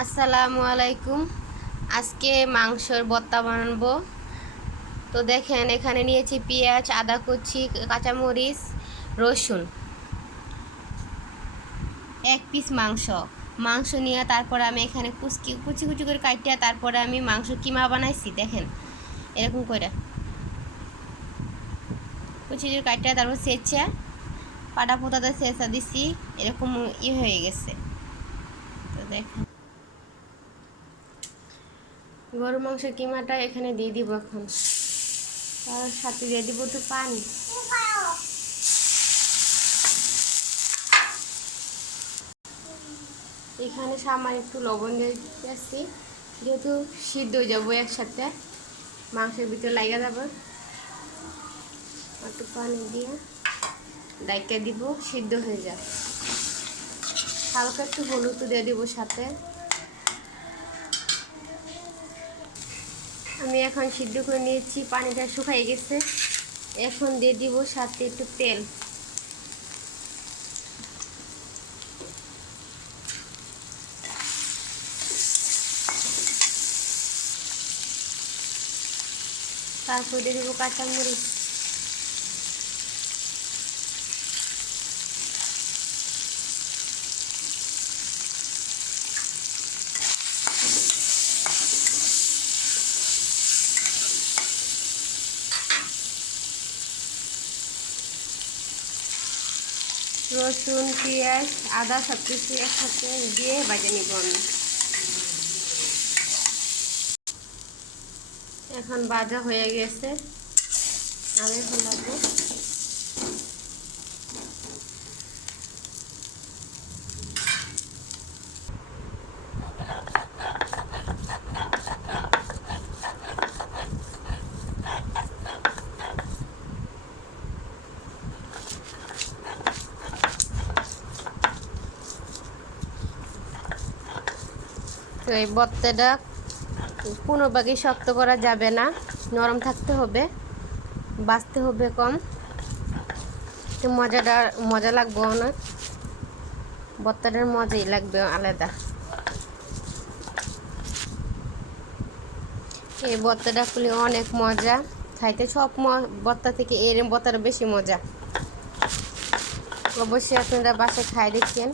আসসালামু আলাইকুম। আজকে মাংসর ভর্তা বানাবো। তো দেখেন, এখানে নিয়েছি পেঁয়াজ, আদা কুচি, কাঁচামরিচ, রসুন, এক পিস মাংস নিয়ে তারপরে আমি এখানে কুচি কুচি কুচি করে কাটিয়ে তারপরে আমি মাংস কিমা বানাইছি। দেখেন এরকম করে কুচি কুচি কাটিয়ে তারপর সেচা পাটা পোতাতে সেচা দিছি, এরকম হয়ে গেছে। তো দেখেন গরুর মাংসের কিমাটা এখানে দিয়ে দিব এখন, তার সাথে দিয়ে দিব একটু পানি। এখানে সামান্য একটু লবণ দিয়ে দিচ্ছি, যেহেতু সিদ্ধ হয়ে যাবো একসাথে, মাংসের ভিতরে লাগা যাবে। একটু পানি দিয়ে ডাইকা দিব, সিদ্ধ হয়ে যাবে। হালকা একটু হলুদ দিয়ে দিব সাথে। আমি এখন সিদ্ধ করে নিয়েছি, পানিটা শুকিয়ে গেছে। এখন দিয়ে দিব সাথে একটু তেল। তারপর দিয়ে দেবো কাঁচামরিচ। রসুন, পেঁয়াজ, আদা সব কিছু একসাথে দিয়ে ভেজে নিব আমি। এখন ভাজা হয়ে গেছে, আমি এখন লাগবো। তো এই ভর্তাটা কোনো ভাগে শক্ত করা যাবে না, নরম থাকতে হবে, বাছতে হবে কম। তো মজা লাগবে অনেক, ভর্তাটার মজাই লাগবে আলাদা। এই ভর্তাটা খুলে অনেক মজা খাইতে, সব ভর্তা থেকে এর ভর্তাটা বেশি মজা। অবশ্যই আপনারা বাসায় খাই দেখেন,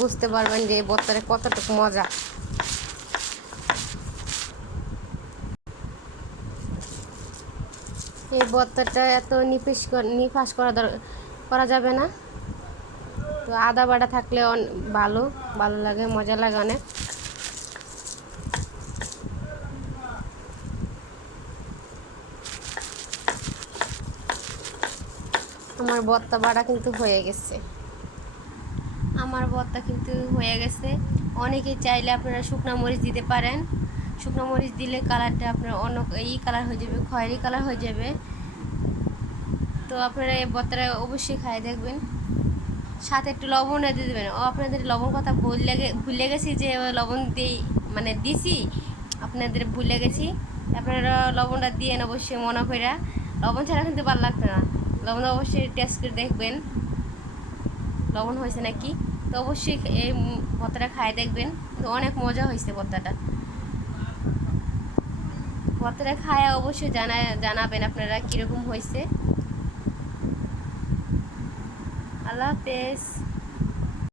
বুঝতে পারবেন যে এই ভর্তাটা কতটুকু মজা। এই ভর্তাটা এত নিফাস করা যাবে না, তো আদা বাটা থাকলে ভালো ভালো লাগে, মজা লাগে অনেক। আমার ভর্তা বাটা কিন্তু হয়ে গেছে, অনেকে চাইলে আপনারা শুকনো মরিচ দিতে পারেন। শুকনো মরিচ দিলে কালারটা আপনার অন্য কালার হয়ে যাবে, খয়েরি কালার হয়ে যাবে। তো আপনারা এই ভর্তাটা অবশ্যই খাই দেখবেন, সাথে একটু লবণ দিয়ে দেবেন। আপনাদের লবণ কথা ভুলে গেছি, যে লবণ দিছি, আপনাদের ভুলে গেছি। আপনারা লবণটা দিয়ে অবশ্যই মনে করে, লবণ ছাড়া কিন্তু ভালো লাগবে না। লবণ অবশ্যই টেস্ট করে দেখবেন লবণ হয়েছে নাকি। তো অবশ্যই এই ভর্তাটা খাই দেখবেন, তো অনেক মজা হয়েছে ভর্তাটা খায় অবশ্যই জানাবেন আপনারা কীরকম হয়েছে। আল্লাহ হাফেজ।